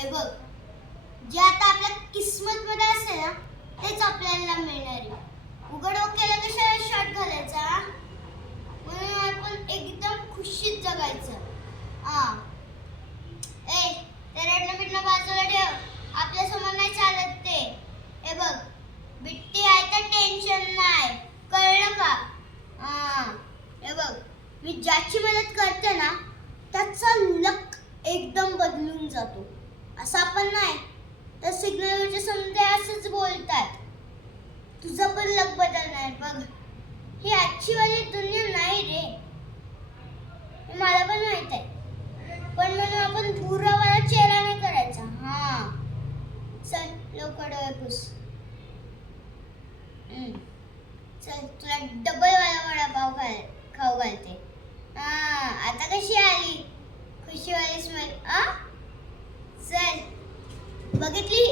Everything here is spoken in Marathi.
हे बघ, जे आता आपल्या किस्मत मध्ये असेल ना तेच आपल्याला मिळणार आहे. उघड केला कशाला शॉर्ट घालायचा, म्हणून आपण एकदम खुशीत जगायचं. ते रडणं बिडणं बाजूला ठेव, आपल्या समोर नाही चालत ते. हे बघ, बिट्टी आहे तर टेन्शन नाही, कळलं का? हे बघ, मी ज्याची मदत करते ना त्याचा लक एकदम बदलून जातो. असं पण नाही तर सिग्नलवरचे समजे असंच बोलतात, तुझं पण लक बदलणार बघ. ही आजची वाली दुनिया नाही रे, मला पण माहित आहे. पण म्हणून आपण बुरावाला चेहरा नाही करायचा. चल लवकर डोळे पुस. चल तुला डबल वाला वडापाव खाऊ घालते. आता कशी आली खुशीवाली स्मेल? चल, बघितली